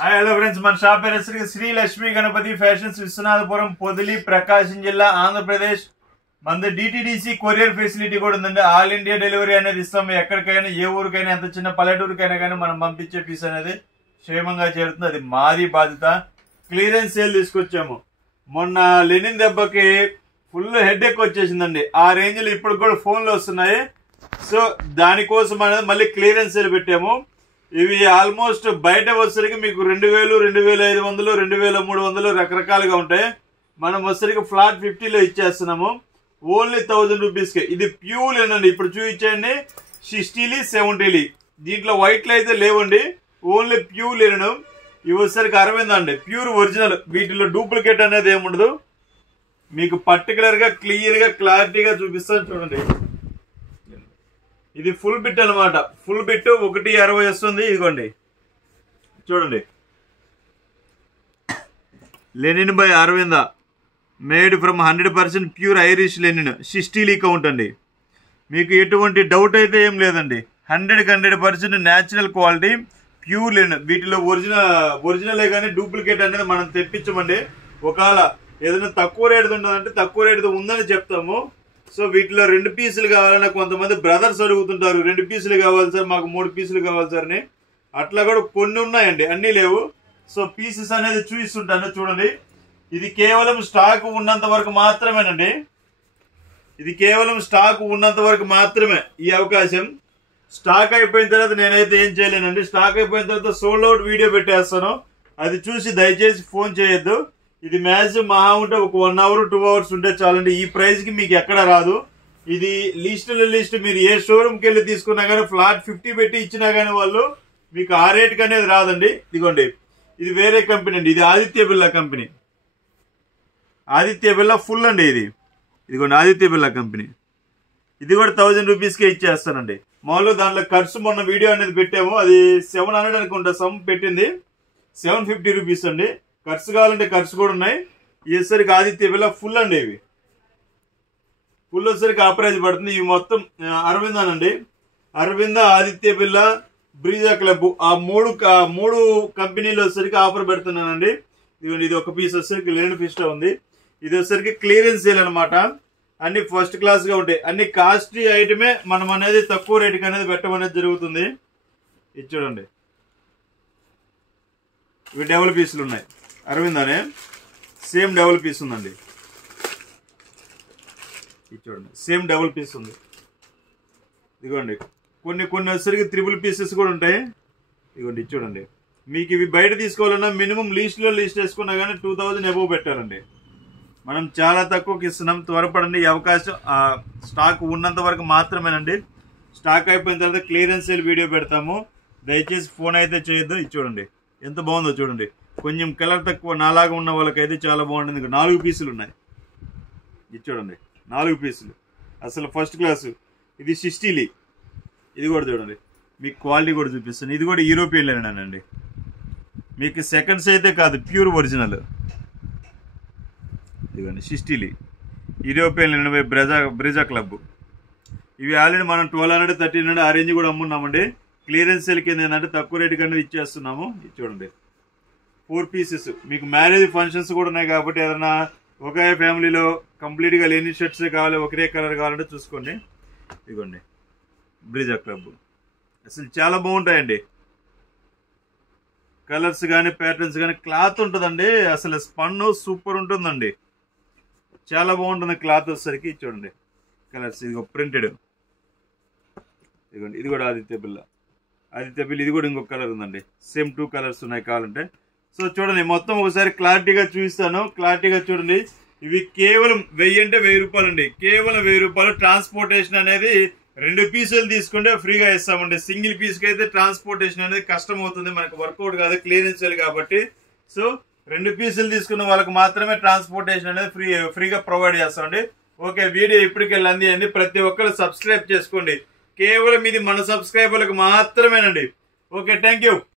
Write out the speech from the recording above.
Hi hello friends, మన shop పేరు Shri Lakshmi Ganapati fashions, Viswanathapuram, Podili, ప్రకాశం జిల్లా, ఆంధ్రప్రదేశ్. మన డిటిడిసి కొరియర్ ఫెసిలిటీ కూడా ఉందండి. ఆల్ ఇండియా డెలివరీ అనేది ఇస్తాము. ఎక్కడికైనా, ఏ ఊరికైనా, ఎంత చిన్న పల్లెటూరుకైనా కానీ మనం పంపించే పీస్ అనేది క్షేమంగా చేరుతుంది. అది మాది బాధ్యత. క్లియరెన్స్ సేల్ తీసుకొచ్చాము. మొన్న లెనిన్ దెబ్బకి ఫుల్ హెడ్ ఎక్ వచ్చేసిందండి. ఆ రేంజ్ లో ఇప్పుడు కూడా ఫోన్లు వస్తున్నాయి. సో దానికోసం అనేది మళ్ళీ క్లియరెన్స్ సేల్ పెట్టాము. ఇవి ఆల్మోస్ట్ బయట వచ్చరికి మీకు 2000, 2500, 2300 రకరకాలుగా ఉంటాయి. మనం వచ్చరికి ఫ్లాట్ 50లో ఇచ్చేస్తున్నాము. ఓన్లీ 1000 రూపీస్కి. ఇది ప్యూర్ లేనండి. ఇప్పుడు చూపించండి 60లి 70లి. దీంట్లో వైట్లు అయితే లేవండి. ఓన్లీ ప్యూర్ లేను. ఇవి వచ్చరికి 60 అండి. Pure original. వీటిలో డూప్లికేట్ అనేది ఏముండదు. మీకు పర్టికులర్ గా క్లియర్ గా క్లారిటీగా చూపిస్తాను చూడండి. ఇది ఫుల్ బిట్ అనమాట. ఫుల్ బిట్ 160 వస్తుంది. ఇదిగోండి చూడండి. Linen by Aravinda, made from 100% pure Irish linen, 60లి కౌంట్ అండి. మీకు ఎటువంటి డౌట్ అయితే ఏం లేదండి. 100% న్యాచురల్ క్వాలిటీ ప్యూర్ లెనిన్. వీటిలో ఒరిజినలే కానీ డూప్లికేట్ అనేది మనం తెప్పించమండి. ఒకవేళ ఏదైనా తక్కువ రేటు ఉన్నదంటే తక్కువ రేటుతో ఉందని చెప్తాము. సో వీటిలో 2 పీసులు కావాలన్నా కొంతమంది బ్రదర్స్ అడుగుతుంటారు. 2 పీసులు కావాలి సార్, మాకు 3 పీసులు కావాలి సార్ అని. అట్లా కూడా కొన్ని ఉన్నాయండి, అన్నీ లేవు. సో పీసెస్ అనేది చూపిస్తుంటాను చూడండి. ఇది కేవలం స్టాక్ ఉన్నంత వరకు మాత్రమేనండి. ఇది కేవలం స్టాక్ ఉన్నంత వరకు మాత్రమే ఈ అవకాశం. స్టాక్ అయిపోయిన తర్వాత నేనైతే ఏం చేయలేనండి. స్టాక్ అయిపోయిన తర్వాత సోల్డ్ అవుట్ వీడియో పెట్టేస్తాను. అది చూసి దయచేసి ఫోన్ చేయొద్దు. ఇది మ్యాక్సిమం మహా ఉంటే ఒక 1 అవర్ 2 అవర్స్ ఉంటే చాలండి. ఈ ప్రైస్ కి మీకు ఎక్కడ రాదు. ఇది లిస్ట్ మీరు ఏ షోరూమ్కి వెళ్ళి తీసుకున్నా కానీ ఫ్లాట్ 50 పెట్టి ఇచ్చినా కానీ వాళ్ళు మీకు ఆ రేట్కి అనేది రాదండి. ఇదిగోండి, ఇది వేరే కంపెనీ అండి. ఇది ఆదిత్య బిర్లా కంపెనీ. ఆదిత్య బిర్లా ఫుల్ అండి ఇది. ఇదిగోండి ఆదిత్య బిర్లా కంపెనీ. ఇది కూడా 1000 రూపీస్కే ఇచ్చేస్తానండి. మామూలుగా దాంట్లో ఖర్చు మొన్న వీడియో అనేది పెట్టాము. అది 700 అనుకుంటా సమ్ పెట్టింది. 750 రూపీస్ అండి. ఖర్చు కావాలంటే ఖర్చు కూడా ఉన్నాయి. ఈసరికి ఆదిత్య బిర్లా ఫుల్ అండి. ఇవి ఫుల్ వచ్చేసరికి ఆ ప్రైజ్ పడుతుంది. ఇవి మొత్తం అరవిందానండి. అరవింద, ఆదిత్య బిర్లా, బ్రీజా క్లబ్, ఆ మూడు కంపెనీలు వచ్చేసరికి ఆఫర్ పెడుతున్నానండి. ఇది ఒక పీస్ వచ్చేసరికి లెనిన్ ఫిస్టా ఉంది. ఇది వచ్చేసరికి క్లియరెన్స్ సేల్ అనమాట. అన్ని ఫస్ట్ క్లాస్ గా ఉంటాయి. అన్ని కాస్ట్లీ ఐటమే మనం అనేది తక్కువ రేటుకి అనేది పెట్టమనేది జరుగుతుంది. ఇది చూడండి, ఇవి డబుల్ పీసులు ఉన్నాయి. అరవిందనే సేమ్ డబుల్ పీస్ ఉందండి. ఇది చూడండి, సేమ్ డబుల్ పీస్ ఉంది. ఇదిగోండి, కొన్ని వచ్చేసరికి 3 పీసెస్ కూడా ఉంటాయి. ఇదిగోండి, ఇది చూడండి. మీకు ఇవి బయట తీసుకోవాలన్నా మినిమం లీస్ట్ వేసుకున్నా కానీ 2000 అబోవ్ పెట్టారండి. మనం చాలా తక్కువకి ఇస్తున్నాం. త్వరపడండి. ఈ అవకాశం స్టాక్ ఉన్నంత వరకు మాత్రమేనండి. స్టాక్ అయిపోయిన తర్వాత క్లియరెన్స్ సేల్ వీడియో పెడతాము. దయచేసి ఫోన్ అయితే చేయొద్దు. ఇది చూడండి ఎంత బాగుందో చూడండి. కొంచెం కలర్ తక్కువ నాలాగా ఉన్న వాళ్ళకైతే చాలా బాగుంటుంది. 4 పీసులు ఉన్నాయి. ఇది చూడండి, 4 పీసులు అసలు ఫస్ట్ క్లాస్. ఇది 60లి. ఇది కూడా చూడండి, మీకు క్వాలిటీ కూడా చూపిస్తాను. ఇది కూడా యూరోపియన్ లేనండి. మీకు సెకండ్స్ అయితే కాదు, ప్యూర్ ఒరిజినల్. ఇదిగోండి 60లి యూరోపియన్ లేన్ బై బ్రీజా క్లబ్. ఇవి ఆల్రెడీ మనం 1200, 1300 ఆ రేంజ్ కూడా అమ్మున్నామండి. క్లియరెన్స్ సేల్ కింద ఏంటంటే తక్కువ రేటు కన్నా ఇచ్చేస్తున్నాము. ఇది చూడండి, 4 పీసెస్. మీకు మ్యారేజ్ ఫంక్షన్స్ కూడా ఉన్నాయి కాబట్టి ఏదైనా ఒకే ఫ్యామిలీలో కంప్లీట్గా లేని షర్ట్సే కావాలి, ఒకే కలర్ కావాలంటే చూసుకోండి. ఇదిగోండి బ్రీజా క్లబ్. అసలు చాలా బాగుంటాయండి. కలర్స్ కానీ ప్యాటర్న్స్ కానీ క్లాత్ ఉంటుందండి. అసలు స్పన్ సూపర్ ఉంటుందండి. చాలా బాగుంటుంది క్లాత్ వచ్చేసరికి. చూడండి కలర్స్. ఇదిగో ప్రింటెడ్. ఇదిగోండి, ఇది కూడా ఆదిత్య బిర్లా. ఇది కూడా ఇంకొక కలర్ ఉందండి. సేమ్ 2 కలర్స్ ఉన్నాయి కావాలంటే. సో చూడండి, మొత్తం ఒకసారి క్లారిటీగా చూపిస్తాను. క్లారిటీగా చూడండి. ఇవి కేవలం 1000 అంటే 1000 రూపాయలు అండి. కేవలం 1000 రూపాయలు. ట్రాన్స్పోర్టేషన్ అనేది 2 పీసులు తీసుకుంటే ఫ్రీగా ఇస్తామండి. సింగిల్ పీస్కి అయితే ట్రాన్స్పోర్టేషన్ అనేది కష్టం అవుతుంది, మనకు వర్కౌట్ కాదు, క్లియరెన్స్ సేల్ కాబట్టి. సో 2 పీసులు తీసుకున్న వాళ్ళకి మాత్రమే ట్రాన్స్పోర్టేషన్ అనేది ఫ్రీగా ప్రొవైడ్ చేస్తామండి. ఓకే, వీడియో ఇప్పటికి అంది. ప్రతి ఒక్కరు సబ్స్క్రైబ్ చేసుకోండి. కేవలం ఇది మన సబ్స్క్రైబర్లకు మాత్రమేనండి. Okay, thank you.